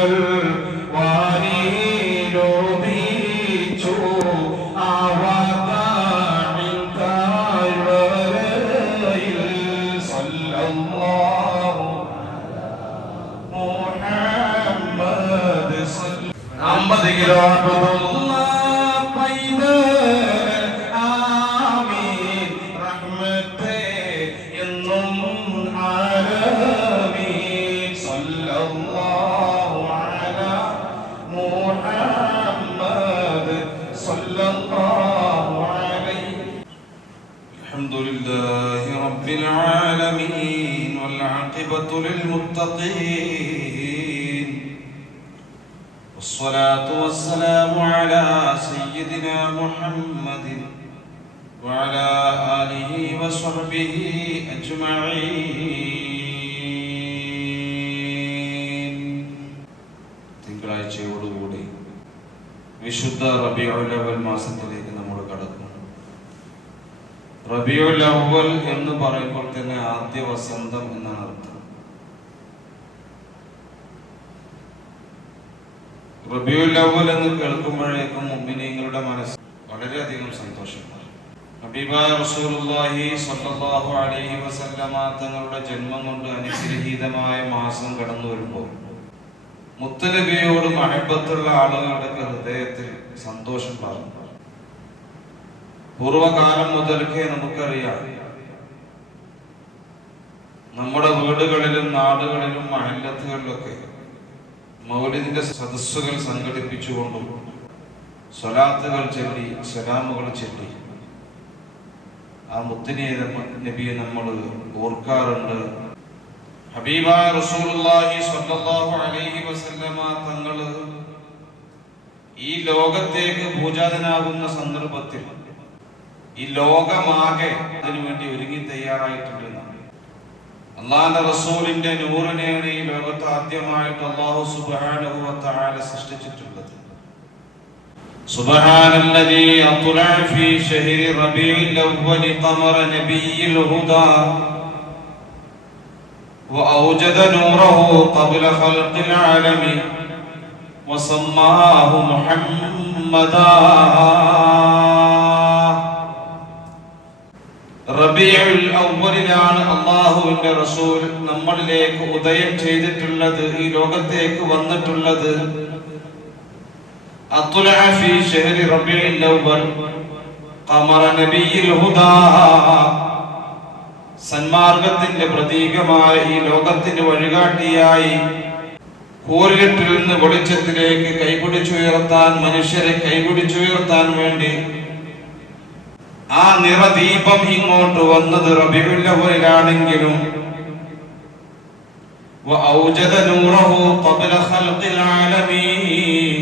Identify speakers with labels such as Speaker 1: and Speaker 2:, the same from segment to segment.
Speaker 1: തിങ്കൾ വാനിലോപിച്ചു ആവാതാണിൻ താഴ്വരയിൽ അമ്പത് കിലോ للمتقين والصلاة والسلام على سيدنا محمد وعلى آله وصحبه أجمعين തിങ്കളാഴ്ചയോടുകൂടി വിശുദ്ധ റബിയുലവൽ മാസത്തിലേക്ക് നമ്മൾ കടക്കുന്നു റബിയുൽ അവൽ എന്ന് പറയുമ്പോൾ തന്നെ ആദ്യ വസന്തം എന്നാണ് അർത്ഥം റബിയുൽ അവൽ എന്ന് കേൾക്കുമ്പോഴേക്കും മുമ്പിനീങ്ങളുടെ മനസ്സ് വളരെയധികം സന്തോഷമാണ്. റസൂലുള്ളാഹി സ്വല്ലല്ലാഹു അലൈഹി വസല്ലമ തങ്ങളുടെ ജന്മം കൊണ്ട് അനുഗ്രഹീതമായ മാസം കടന്നു വരുമ്പോൾ മുത്തലബിയോടും മഹബത്തുള്ള ആളുകളുടെ ഹൃദയത്തിൽ സന്തോഷം പറഞ്ഞു പൂർവകാലം മുതൽക്കേ നമുക്കറിയാം നമ്മുടെ വീടുകളിലും നാടുകളിലും മഹല്ലത്തുകളിലൊക്കെ മൗലിദിന്റെ സദസ്സുകൾ സംഘടിപ്പിച്ചുകൊണ്ടും സ്വലാത്തുകൾ ചൊല്ലി സലാമുകൾ ചൊല്ലി. ആ മുത്തിനെ നബിയെ നമ്മൾ ഓർക്കാറുണ്ട്. ഹബീബ റസൂലുള്ളാഹി സ്വല്ലല്ലാഹു അലൈഹി വസല്ലമ തങ്ങൾ ഈ ലോകത്തേക്ക് പൂജാതനാകുന്ന സന്ദർഭത്തിൽ ഈ ലോകമാകെ അതിനുവേണ്ടി ഒരുങ്ങി തയ്യാറായിട്ടുണ്ടെന്നാണ് അള്ളാന്റെ റസൂലിന്റെ നൂറിനെയാണ് ഈ ലോകത്ത് ആദ്യമായിട്ട് അള്ളാഹു സുബ്ഹാനഹു വ തആല സൃഷ്ടിച്ചിട്ടുള്ളത് سبحان الذي أطلع في شهر ربيع الأول قمر نبي الهدى وأوجد نوره قبل خلق العالم وسماه محمدا റബീഉൽ അവ്വലിലാണ് അള്ളാഹുവിന്റെ റസൂൽ നമ്മളിലേക്ക് ഉദയം ചെയ്തിട്ടുള്ളത് ഈ ലോകത്തേക്ക് വന്നിട്ടുള്ളത്. സന്മാർഗത്തിന്റെ പ്രതീകമായ ഈ ലോകത്തിന് വഴികാട്ടിയായി കൂരിട്ടിൽ നിന്ന് വെളിച്ചത്തിലേക്ക് കൈപിടിച്ചുയർത്താൻ മനുഷ്യരെ കൈപിടിച്ചുയർത്താൻ വേണ്ടി ആ നിറദീപം ഇങ്ങോട്ട് വന്നത് റബിയുല്ലവരിലാണെങ്കിലും وأوجد نوره قبل خلق العالمين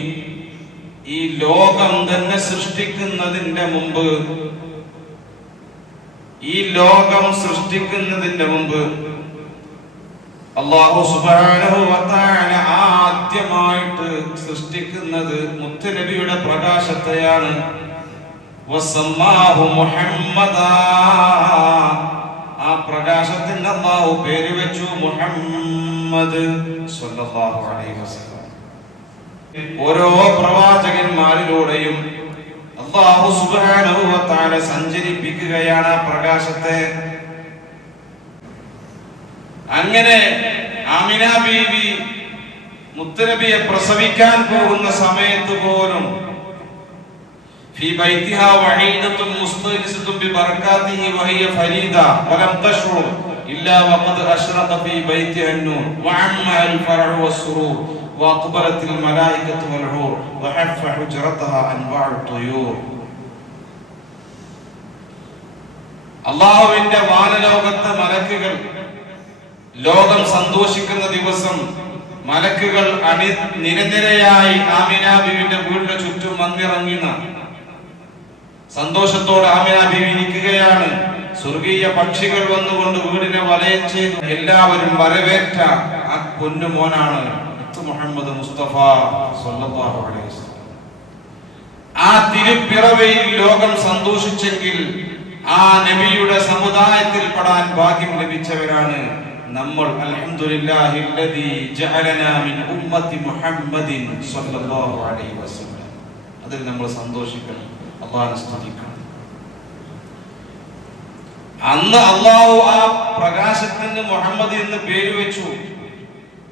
Speaker 1: ഈ ലോകം തന്നെ സൃഷ്ടിക്കുന്നതിന്റെ മുമ്പ് ഈ ലോകം സൃഷ്ടിക്കുന്നതിന്റെ മുമ്പ് അള്ളാഹു സുബ്ഹാനഹു വ തആല ആദ്യമായിട്ട് സൃഷ്ടിക്കുന്നത് മുത്തുനബിയുടെ പ്രകാശത്തെയാണ് വസമ്മാഹു മുഹമ്മദാ. ആ പ്രകാശത്തിന്റെ അള്ളാഹു പേര് വെച്ചു മുഹമ്മദ് സ്വല്ലല്ലാഹു അലൈഹി വസല്ലം. ഓരോ പ്രവാചകന്മാരിലൂടെയും അള്ളാഹു സുബ്ഹാനഹു വ തആല സഞ്ചരിപ്പിക്കുകയാണ് ആ പ്രകാശത്തെ. അങ്ങനെ ആമിന ബീവി മുത്തനബിയെ പ്രസവിക്കാൻ പോകുന്ന സമയത്ത് പോലും في بيتها وعيدة مستأنسة ببركاته وهي فريدة ولم تشعر إلا وقد أشرق في بيتها النور وعمها الفرح والسرور وأقبلت الملائكة والعور وحف حجرتها أنواع الطيور അള്ളാഹുവിന്റെ വാനലോകത്തെ മലക്കുകൾ ലോകം സന്തോഷിക്കുന്ന ദിവസം മലക്കുകൾ അണി നിരനിരയായി ആമിന ബിവിന്റെ വീടിന്റെ ചുറ്റും വന്നിറങ്ങുന്ന സന്തോഷത്തോടെ ആമിന ബിവി ഇരിക്കുകയാണ് സ്വർഗീയ പക്ഷികൾ വന്നുകൊണ്ട് വീടിനെ വലയം ചെയ്തു. എല്ലാവരും വരവേറ്റ ആ പൊന്നു മോനാണ് മുഹമ്മദ് മുസ്തഫ സ്വല്ലല്ലാഹു അലൈഹി വസല്ലം. ആ തിരുപ്പിറവയിൽ ലോകം സന്തോഷിച്ചെങ്കിൽ ആ നബിയുടെ സമുദായത്തിൽ പെടാൻ ഭാഗ്യം ലഭിച്ചവരാണ് നമ്മൾ. അതിൽ നമ്മൾ സന്തോഷിക്കണം. അള്ളാഹിനെ സ്തുതിക്കണം അന്ന് അള്ളാഹു ആ പ്രകാശത്തിന് മുഹമ്മദ് എന്ന് പേര് വെച്ചു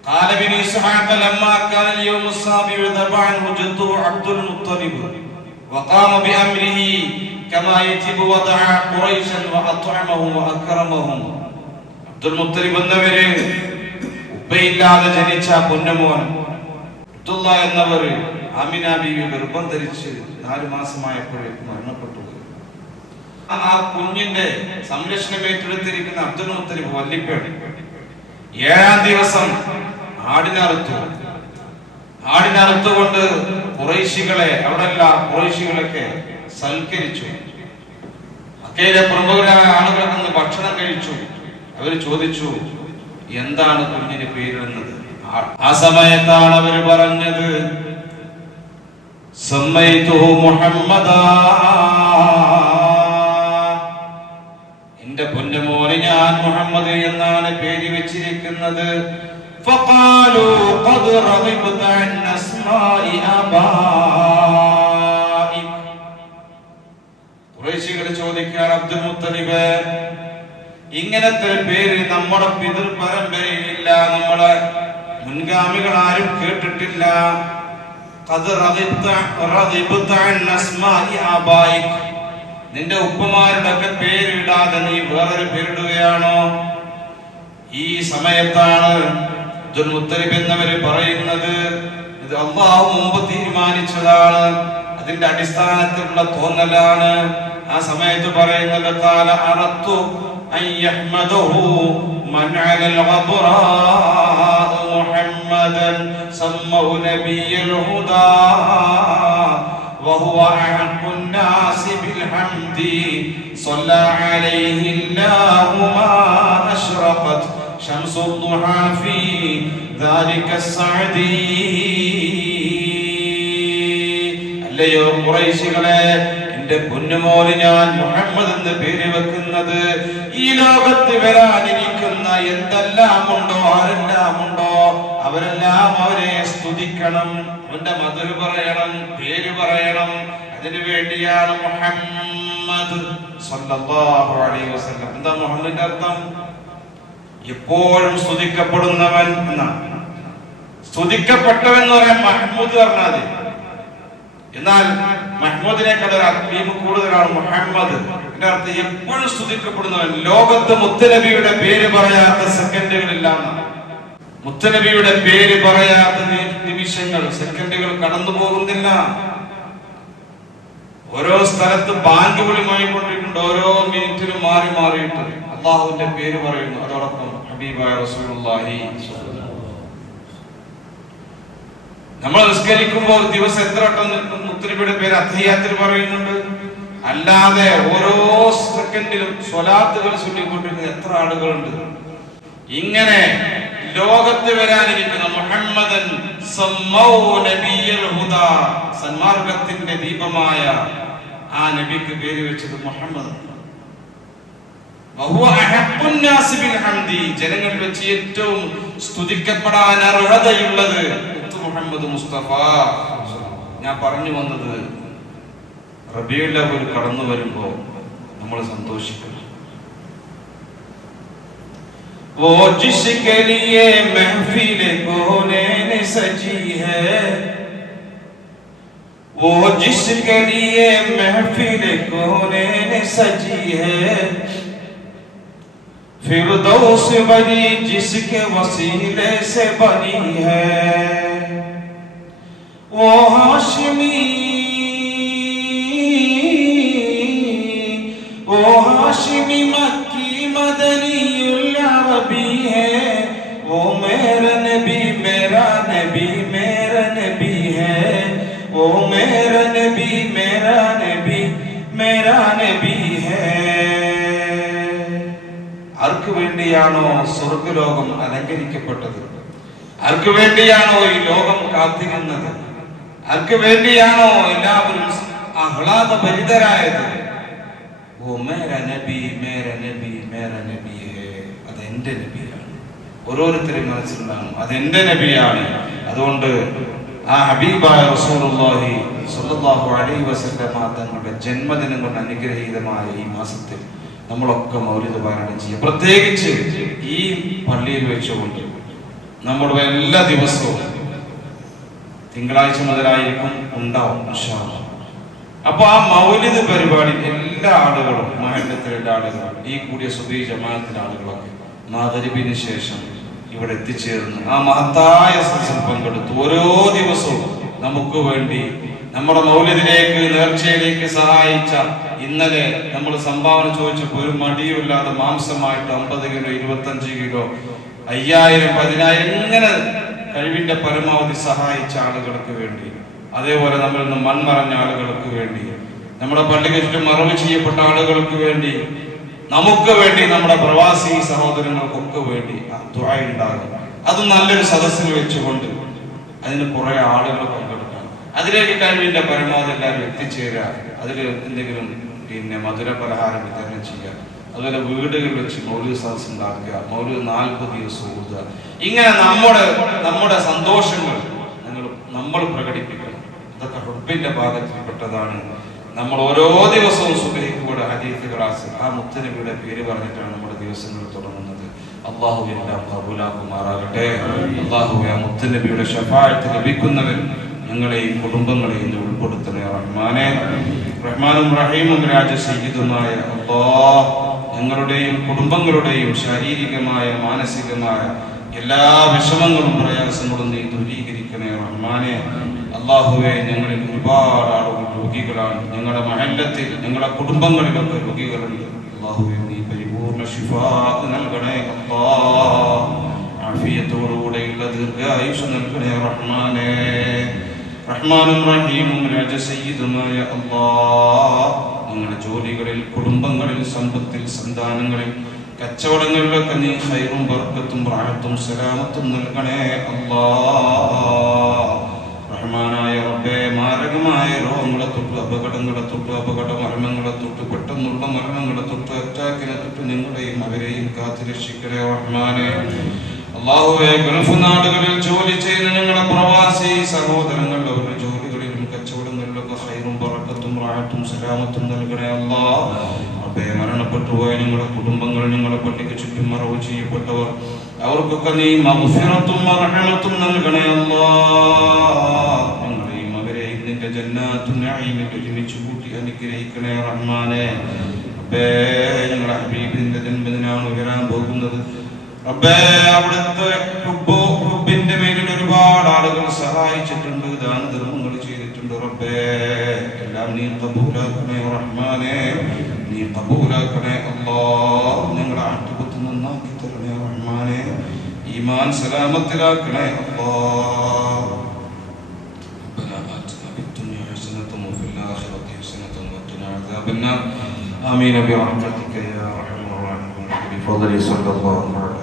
Speaker 1: قال ابن إسحاق لما كان اليوم السابع ذبح عنه جده عبد المطلب وقام بأمره كما يجب وضع قريشا وأطعمهم وأكرمهم അബ്ദുൽ മുത്തലിബ് എന്നവര് ഉപ്പയില്ലാതെ ജനിച്ച പൊന്നമോൻ അബ്ദുള്ള എന്നവര് ആമിന ബീവി ഗർഭം ധരിച്ച് നാലു മാസമായപ്പോഴേക്കും മരണപ്പെട്ടു. ആ കുഞ്ഞിന്റെ സംരക്ഷണം ഏറ്റെടുത്തിരിക്കുന്ന അബ്ദുൽ വല്ലിപ്പേട് ഏഴാം ദിവസം ആടിനറുത്തു. ആടിനറുത്തുകൊണ്ട് കുറേശികളെ അവിടെല്ലാം കുറേശികളൊക്കെ സൽക്കരിച്ചു. അക്കയിലെ പ്രമുഖരായ ആളുകൾ അന്ന് ഭക്ഷണം കഴിച്ചു. അവർ ചോദിച്ചു എന്താണ് കുഞ്ഞിന് പേരിടുന്നത്? ആ സമയത്താണ് അവർ പറഞ്ഞത് സമ്മയിതുഹു മുഹമ്മദാ എന്റെ പൊന്നുമോന് ഞാൻ മുഹമ്മദ് എന്നാണ് പേര് വെച്ചിരിക്കുന്നത് فقالوا قد رغبت عن أسماء آبائك കുറേശികൾ ചോദിക്കുകയാണ് അബ്ദുൽ മുത്തലിബ് ഇങ്ങനത്തെ ഒരു പേര് നമ്മുടെ പിതൃ പരമ്പരയിലില്ല നമ്മളെ മുൻഗാമികൾ ആരും കേട്ടിട്ടില്ല നിന്റെ ഉപ്പമാരുടെ ഒക്കെ പേരിടാതെ നീ വേറൊരു പേരിടുകയാണോ? ഈ സമയത്താണ് എന്നവര് പറയുന്നത്. ഇത് അള്ളാഹു മുമ്പ് തീരുമാനിച്ചതാണ്. അതിന്റെ അടിസ്ഥാനത്തിലുള്ള തോന്നലാണ്. ആ സമയത്ത് പറയുന്നത് കാല അറത്തു അൻ യഹ്മദഹു മൻ അലൽ ഗബ്റാ മുഹമ്മദൻ സമ്മഹു നബിയൽ ഹുദാ وهو أحق الناس بالحمد صلى عليه الله ما أشرقت شمس الضحى في ذلك السعد അല്ലയോ കുറേശികളെ എന്റെ പൊന്നുമോന് ഞാൻ മുഹമ്മദ് എന്ന് പേര് വെക്കുന്നത്. ഈ ലോകത്ത് വരാനിരിക്കുന്ന എന്തെല്ലാം ഉണ്ടോ ആരെല്ലാം ഉണ്ടോ അവരെല്ലാം അവരെ സ്തുതിക്കണം. അവന്റെ മധുര പറയണം പേര് പറയണം. അതിനു വേണ്ടിയാണ് മുഹമ്മദ് എന്താ മുഹമ്മദിന്റെ അർത്ഥം? എപ്പോഴും സ്തുതിക്കപ്പെടുന്നവൻ എന്നാണ്. സ്തുതിക്കപ്പെട്ടവൻ എന്ന് പറയാൻ മഹമ്മൂദ് പറഞ്ഞാൽ എന്നാൽ മഹ്മൂദിനേക്കാൾ ഒരു കൂടുതലാണ് മുഹമ്മദ്. എന്റെ അർത്ഥം എപ്പോഴും സ്തുതിക്കപ്പെടുന്നവൻ ലോകത്ത് മുത്തനബിയുടെ പേര് പറയാത്ത സെക്കൻഡുകളില്ലാന്ന് മുത്തനബിയുടെ പേര് പറയാത്ത നിമിഷങ്ങൾ സെക്കൻഡുകൾ കടന്നു പോകുന്നില്ല. ഓരോ സ്ഥലത്ത് ബാങ്ക് വിളിമായിക്കൊണ്ടിട്ടുണ്ട് ഓരോ മിനിറ്റിലും മാറി മാറിയിട്ട് അള്ളാഹുവിന്റെ പേര് പറയുന്നു. അതോടൊപ്പം ഹബീബായ റസൂലുള്ളാഹി നമ്മൾ നിസ്കരിക്കുമ്പോൾ ദിവസം എത്ര വട്ടം മുത്തനബിയുടെ പേര് അധയാത്തിൽ പറയുന്നുണ്ട്. അല്ലാതെ ഓരോ സെക്കൻഡിലും സ്വലാത്തുകൾ ചൊല്ലിക്കൊണ്ടിരുന്ന എത്ര ആളുകളുണ്ട്. ഇങ്ങനെ ലോകത്ത് വരാനിരിക്കുന്ന മുഹമ്മദൻ സന്മാർഗത്തിന്റെ ദീപമായ ആ നബിക്ക് പേര് വെച്ചത് മുഹമ്മദ്. ജനങ്ങളിൽ വെച്ച് ഏറ്റവും സ്തുതിക്കപ്പെടാൻ അർഹതയുള്ളത് മുഹമ്മദ് മുസ്തഫ. ഞാൻ പറഞ്ഞു വന്നത് റബിയുൽ അവൽ കടന്നു വരുമ്പോ നമ്മൾ സന്തോഷിക്കണം वो जिसके लिए महफिल कोने ने सजी है वो जिसके लिए महफिल कोने ने सजी है फिरदौस बनी जिसके वसीले से बनी है ആർക്ക് വേണ്ടിയാണോ സ്വർഗലോകം അലങ്കരിക്കപ്പെട്ടത്? ആർക്കു വേണ്ടിയാണോ ഈ ലോകം കാത്തിരുന്നത്? ആർക്കു വേണ്ടിയാണോ എല്ലാവരും ആഹ്ലാദഭരിതരായത്? ഓ മേര നബി മേര നബി മേര നബി അതെന്റെ നബിയാണ്. ഓരോരുത്തരും മനസ്സിലുണ്ടാകും അതെന്റെ നബിയാണ്. അതുകൊണ്ട് ആ ഹബീബായ റസൂലുള്ളാഹി സ്വല്ലല്ലാഹു അലൈഹി വസല്ലമ തങ്ങളുടെ ജന്മദിനം കൊണ്ട് അനുഗ്രഹീതമായ ഈ മാസത്തിൽ നമ്മളൊക്കെ മൗലിക പാരായണം ചെയ്യുക പ്രത്യേകിച്ച് ഈ പള്ളിയിൽ വെച്ചുകൊണ്ട് നമ്മുടെ എല്ലാ ദിവസവും തിങ്കളാഴ്ച മുതലായിരിക്കും ഉണ്ടാവും. അപ്പൊ ആ മൗലിദ് പരിപാടി എല്ലാ ആളുകളും മഹണ്ഡത്തിലുള്ള ആളുകൾ ഈ കൂടിയ സുബീ ജമാനത്തിലെ ആളുകളൊക്കെ മാതരിപ്പിന് ശേഷം ഇവിടെ എത്തിച്ചേർന്ന് ആ മഹത്തായ സദസ്സിൽ പങ്കെടുത്തു ഓരോ ദിവസവും നമുക്ക് വേണ്ടി നമ്മുടെ മൗല്യത്തിലേക്ക് നേർച്ചയിലേക്ക് സഹായിച്ച ഇന്നലെ നമ്മൾ സംഭാവന ചോദിച്ചപ്പോൾ ഒരു മടിയുമില്ലാതെ മാംസമായിട്ട് അമ്പത് കിലോ ഇരുപത്തഞ്ച് കിലോ അയ്യായിരം പതിനായിരം ഇങ്ങനെ കഴിവിന്റെ പരമാവധി സഹായിച്ച ആളുകൾക്ക് വേണ്ടി അതേപോലെ നമ്മൾ ഇന്ന് മൺമറഞ്ഞ ആളുകൾക്ക് വേണ്ടി നമ്മുടെ പള്ളിക്ക് ചുറ്റും മറവ് ചെയ്യപ്പെട്ട ആളുകൾക്ക് വേണ്ടി നമുക്ക് വേണ്ടി നമ്മുടെ പ്രവാസി സഹോദരങ്ങൾക്കൊക്കെ വേണ്ടി ആ ഉണ്ടാകും. അത് നല്ലൊരു സദസ്സിൽ വെച്ചുകൊണ്ട് അതിന് കുറെ ആളുകൾ അതിലേക്ക് കഴിവിന്റെ പരമാവധി എല്ലാവരും എത്തിച്ചേരുക. അതിൽ എന്തെങ്കിലും പിന്നെ മധുര പലഹാരം വിതരണം ചെയ്യുക. അതുപോലെ വീടുകളിൽ വെച്ച് മൗലിക സദസ് ഉണ്ടാക്കുക. മൗലിക നാൽപ്പത് ദിവസം ഊതുക ഇങ്ങനെ നമ്മുടെ നമ്മുടെ സന്തോഷങ്ങൾ ഞങ്ങൾ നമ്മൾ പ്രകടിപ്പിക്കണം. അതൊക്കെ റബ്ബിന്റെ ഭാഗത്തിൽപ്പെട്ടതാണ് നമ്മൾ ഓരോ ദിവസവും സുഖിക്കൂടെ ഹദീഫ് ക്ലാസ് ആ മുത്തനബിയുടെ പേര് പറഞ്ഞിട്ടാണ് നമ്മുടെ ദിവസങ്ങൾ തുടങ്ങുന്നത്. അള്ളാഹു എല്ലാം കബൂലാക്കുമാറാകട്ടെ. അള്ളാഹു ആ മുത്തനബിയുടെ ഷഫായത്ത് ലഭിക്കുന്നവർ ഞങ്ങളെയും കുടുംബങ്ങളെയും ഉൾപ്പെടുത്തണേ റഹ്മാനെ റഹ്മാനും റഹീമും രാജ സയ്യിദുമായ അള്ളാ ഞങ്ങളുടെയും കുടുംബങ്ങളുടെയും ശാരീരികമായ മാനസികമായ എല്ലാ വിഷമങ്ങളും പ്രയാസങ്ങളും നീ ദൂരീകരിക്കണേ റഹ്മാനെ അള്ളാഹുവെ ഞങ്ങളിൽ ഒരുപാട് ആളുകൾ രോഗികളാണ്. ഞങ്ങളുടെ മഹല്ലത്തിൽ ഞങ്ങളുടെ കുടുംബങ്ങളിലൊക്കെ രോഗികളുണ്ട്. അള്ളാഹുവെ നീ പരിപൂർണ ശിഫാ നൽകണേ അല്ലാ ആഫിയത്തോടുകൂടെയുള്ള ദീർഘായുഷ് നൽകണേ റഹ്മാനെ. റഹ്മാനും റഹീമും രാജസീതുമായ അല്ലാ ഞങ്ങളുടെ ജോലികളിൽ കുടുംബങ്ങളിൽ സമ്പത്തിൽ സന്താനങ്ങളിൽ കച്ചവടങ്ങളിലൊക്കെ നീ ഹൈറും ബർക്കത്തും പ്രായത്തും സലാമത്തും നൽകണേ അള്ളാ റഹ്മാനായ റബ്ബേ മാരകമായ രോഗങ്ങളെ തൊട്ട് അപകടങ്ങളെ തൊട്ട് അപകട മരണങ്ങളെ തൊട്ട് പെട്ടെന്നുള്ള മരണങ്ങളെ തൊട്ട് അറ്റാക്കിനെ തൊട്ട് നിങ്ങളെയും അവരെയും കാത്തു രക്ഷിക്കണേ റഹ്മാനെ. അള്ളാഹുവെ ഗൾഫ് നാടുകളിൽ ജോലി ചെയ്യുന്ന ഞങ്ങളുടെ പ്രവാസി സഹോദരങ്ങൾ അവരുടെ ജോലികളിലും കച്ചവടങ്ങളിലൊക്കെ ഹൈറും പറക്കത്തും റാഹത്തും സലാമത്തും നൽകണേ അല്ലാ അപ്പേ മരണപ്പെട്ടു പോയ ഞങ്ങളുടെ കുടുംബങ്ങൾ ഞങ്ങളുടെ പട്ടിക്ക് ചുറ്റും മറവ് ചെയ്യപ്പെട്ടവർ അവർക്കൊക്കെ നീ മഹുഫിറത്തും മറഹണത്തും നൽകണേ അല്ലാ ഞങ്ങളെയും അവരെയും നിന്റെ ജന്നാത്തും നഈമിൽ ഒരുമിച്ച് കൂട്ടി അനുഗ്രഹിക്കണേ റഹ്മാനെ. അപ്പേ ഞങ്ങളുടെ ഹബീബിന്റെ ജന്മദിനാണ് വരാൻ പോകുന്നത്. അവിടുത്തെ ഹുബ്ബോ ഹുബ്ബിന്റെ പേരിൽ ഒരുപാട് ആളുകൾ സഹായിച്ചിട്ടുണ്ട് ദാനധർമ്മങ്ങൾ ചെയ്തിട്ടുണ്ട് റബ്ബേ എല്ലാം നീ കബൂലാക്കണേ റഹ്മാനെ നീ കബൂലാക്കണേ അല്ലാ ഞങ്ങളുടെ ആട്ടുപത്ത് നന്നാക്കി തരണേ റഹ്മാനെ ഈമാൻ സലാമത്തിലാക്കണേ അല്ലാ ربنا آتنا في الدنيا حسنة وفي الآخرة حسنة وقنا عذاب النار آمين برحمتك يا أرحم الراحمين بفضل صلى الله عليه